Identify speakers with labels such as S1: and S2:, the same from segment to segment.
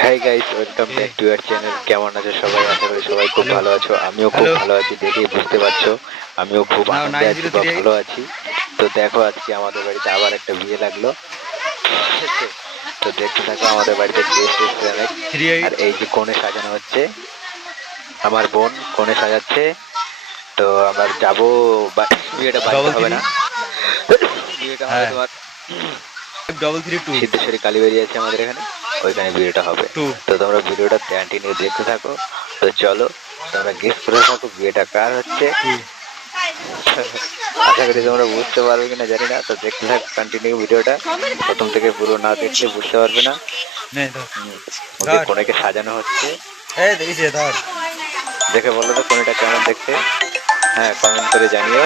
S1: Hi guys welcome back to your channel কেমন আছো সবাই? আশা করি সবাই খুব ভালো আছো। আমিও খুব. ভালো আছি দেখেই বুঝতে পারছ। আমিও খুব আনন্দে আছি বা
S2: 903
S1: ভালো আছি। তো দেখো আজকে আমাদের বাড়িতে আবার একটা বিয়ে লাগল। তো দেখতে থাকো আমাদের বাড়িতে গেস্ট এসছে অনেক। আর এই যে কোণে সাজানো হচ্ছে আমার বোন কোণে সাজাচ্ছে। তো আমরা যাব বিয়েটা বাড়িতে
S2: Double
S1: হবে? না। বিয়েটা হবে
S2: হ্যাঁ।
S1: তোমার
S2: double three two
S1: Siddheshwari Kalibari আছে আমাদের এখানে। ওইখানে বিয়েটা হবে। তো তোমরা ভিডিওটা কন্টিনিউ দেখতে থাকো। তো চলো তোমরা গেস করে থাকো বিয়েটা কার হচ্ছে। আশা করি তোমরা বুঝতে পারবে কিনা জানি না। তো দেখতে থাকো কন্টিনিউ ভিডিওটা। প্রথম থেকে পুরো না দেখলে বুঝতে পারবে না। ওদের কোনেকে সাজানো হচ্ছে। দেখে বলো তো কোনটা কেমন দেখতে। হ্যাঁ কমেন্ট করে জানিও।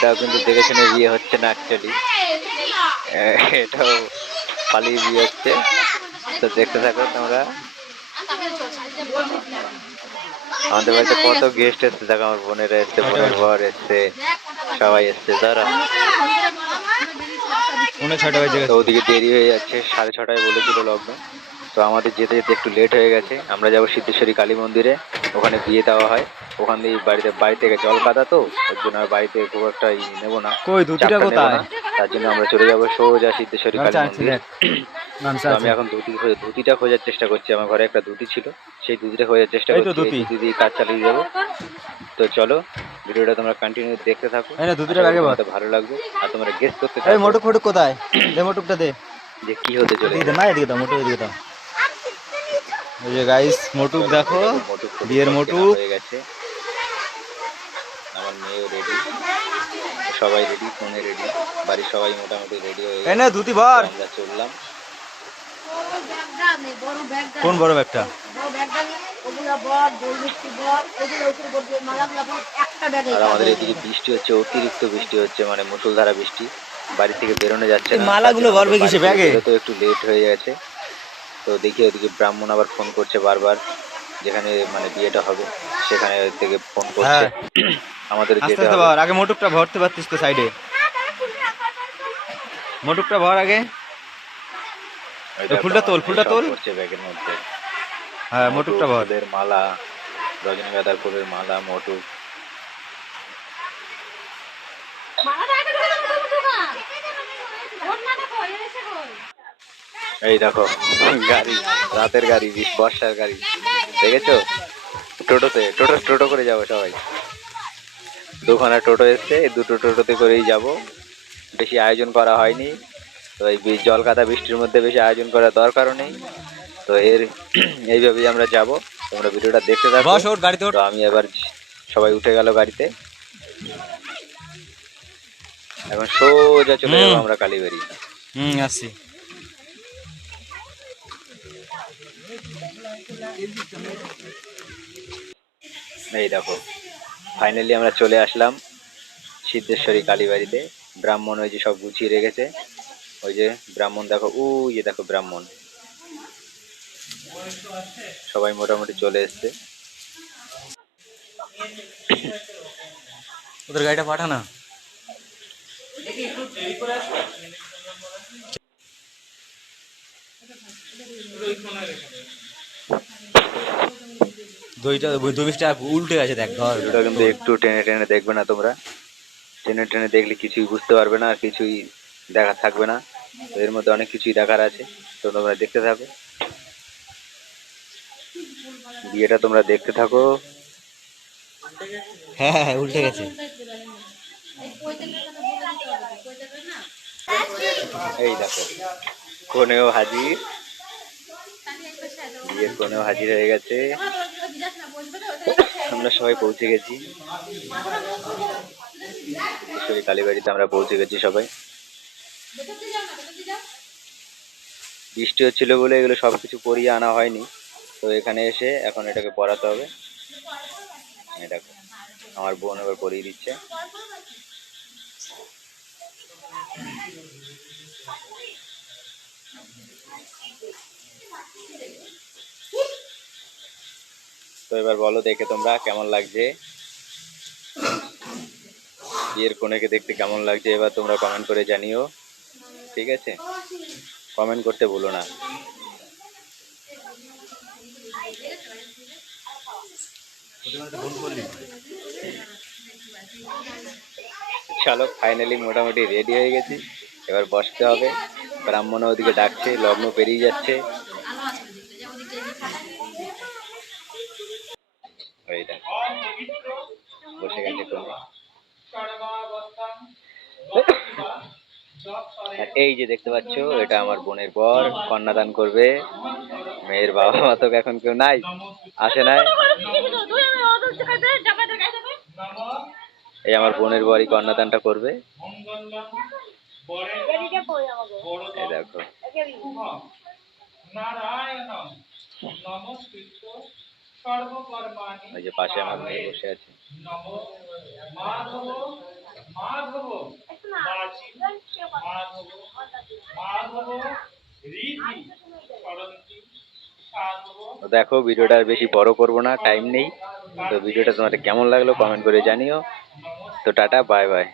S1: এটাও কিন্তু দেখে শুনে বিয়ে হচ্ছে না অ্যাকচুয়ালি এটাও পালিয়ে বিয়ে হচ্ছে। তো দেখতে থাকো তোমরা। আমাদের বাড়িতে কত গেস্ট এসছে দেখো আমার বোনেরা এসছে বোনের ঘর এসছে সবাই এসছে তো ওদিকে দেরি হয়ে যাচ্ছে সাড়ে ছটায় বলেছিল লগ্ন তো আমাদের যেতে যেতে একটু লেট হয়ে গেছে। আমরা যাব সিদ্ধেশ্বরী কালী মন্দিরে। ওখানে বিয়ে দেওয়া হয়। ওখান দিয়ে বাড়িতে বাড়ি থেকে জল কাদা তো ওর জন্য আর বাড়িতে খুব একটা ই নেব না।
S2: কই ধুতিটা
S1: চাপটা নেব
S2: কোথায়?
S1: না। তার জন্য আমরা চলে যাব সোজা সিদ্ধেশ্বরী কালী মন্দিরে। তো আমি এখন ধুতি খোঁজ- ধুতিটা খোঁজার চেষ্টা করছি। আমার ঘরে একটা ধুতি ছিল। সেই ধুতিটা খোঁজার চেষ্টা
S2: এই তো
S1: করছি। এই
S2: ধুতি।
S1: ধুতি দিয়ে কাজ চালিয়ে যাব। তো চলো ভিডিওটা তোমরা কন্টিনিউ দেখতে থাকো।
S2: এই না ধুতিটা
S1: আশা করি
S2: ব্যাগে ভর।
S1: তোমাদের ভালো লাগবে। আর তোমরা গেস করতে
S2: এই
S1: থাকো।
S2: মোটুক ফটুক কোথায়? দে মোটুকটা দে।
S1: যে কি হতে চলে
S2: এদিকে দে না এদিকে দাও মোটুক এদিকে দাও। এই যে গাইস মোটুক দেখো বিয়ের মোটুক।
S1: হয়ে গেছে। আমার মেয়েও রেডি সবাই রেডি ফোনে রেডি বাড়ির সবাই মোটামুটি রেডি হয়ে
S2: এই
S1: গেছে।
S2: না ধুতি ভর।
S1: আমরা চললাম।
S2: কোন বড় ব্যাগটা?
S1: আর আমাদের এদিকে বৃষ্টি হচ্ছে অতিরিক্ত বৃষ্টি হচ্ছে মানে মুসুলধারা বৃষ্টি। বাড়ি থেকে বেরোনো যাচ্ছে
S2: মালাগুলো ভরবে কিসে ব্যাগে?
S1: বেরোতেও একটু লেট হয়ে গেছে। তো দেখি ওদিকে ব্রাহ্মণ আবার ফোন করছে বারবার যেখানে মানে বিয়েটা হবে সেখানে থেকে ফোন করছে।
S2: হ্যাঁ।
S1: আমাদের যেতে হবে।
S2: আগে মোটুকটা ভরতে পারতিস তো সাইডে মোটুকটা ভর আগে।
S1: ওই
S2: তো ফুলটা তোল, ফুলটা তোল।
S1: করছে ব্যাগের মধ্যে।
S2: হ্যাঁ মোটুকটা ভর।
S1: ফুলের মালা রজনীগন্ধার ফুলের মালা মোটু এই দেখো গাড়ি রাতের গাড়ি বর্ষার গাড়ি। দেখেছ? টোটোতে টোটো টোটো করে যাব সবাই। দুখানা টোটো এসছে এই দুটো টোটোতে করেই যাব। বেশি আয়োজন করা হয়নি। তো এই জলকাদা বৃষ্টির মধ্যে বেশি আয়োজন করার দরকারও নেই। তো এর এইভাবেই আমরা যাব। তোমরা ভিডিওটা দেখতে থাকো।
S2: গাড়িতে
S1: তো আমি এবার সবাই উঠে গেল গাড়িতে। এখন সোজা চলে যাব আমরা কালীবাড়ি।
S2: হুম আসছি।
S1: এই দেখো ফাইনালি আমরা চলে আসলাম সিদ্ধেশ্বরী কালীবাড়িতে। ব্রাহ্মণ ওই যে সব গুছিয়ে রেখেছে। ওই যে ব্রাহ্মণ দেখো ও যে দেখো ব্রাহ্মণ। সবাই মোটামুটি চলে এসছে।
S2: ওদের গাড়িটা পাঠা দইটা দই মিষ্টি আর উল্টে গেছে দেখ ধর।
S1: ভিডিওটা কিন্তু একটু টেনে টেনে দেখবে না তোমরা। টেনে টেনে দেখলে কিছুই বুঝতে পারবে না আর কিছুই দেখা থাকবে না। এর মধ্যে অনেক কিছুই দেখার আছে তো তোমরা দেখতে থাকো। বিয়েটা তোমরা দেখতে থাকো।
S2: হ্যাঁ হ্যাঁ উল্টে গেছে।
S1: এই দেখো কোনেও হাজির। বিয়ের কোনেও হাজির হয়ে গেছে। আমরা সবাই পৌঁছে গেছি। কালীবাড়িতে আমরা পৌঁছে গেছি সবাই। বৃষ্টি হচ্ছিল বলে এগুলো সব কিছু পরিয়ে আনা হয়নি। তো এখানে এসে এখন এটাকে পরাতে হবে। দেখো, আমার বোন এবার পরিয়ে দিচ্ছে। তো এবার বলো দেখে তোমরা কেমন লাগছে? বিয়ের কোনেকে দেখতে কেমন লাগছে? এবার তোমরা কমেন্ট করে জানিও, ঠিক আছে? কমেন্ট করতে ভুলো না। চলো ফাইনালি মোটামুটি রেডি হয়ে গেছি। এবার বসতে হবে। ব্রাহ্মণ ওদিকে ডাকছে, লগ্ন পেরিয়ে যাচ্ছে ওই দেখ বসে গেছে কোনে আর এই যে দেখতে পাচ্ছ এটা আমার বোনের বর কন্যাদান করবে। মেয়ের বাবা মা তো এখন কেউ নাই আসে নাই। এই আমার বোনের বরই কন্যাদানটা করবে। এই দেখো। ওই যে পাশে আমার মেয়ে বসে আছে। দেখো ভিডিওটা বেশি বড় করব না টাইম নেই তো ভিডিওটা তোমাদের কেমন লাগল কমেন্ট করে জানিও তো টাটা বাই বাই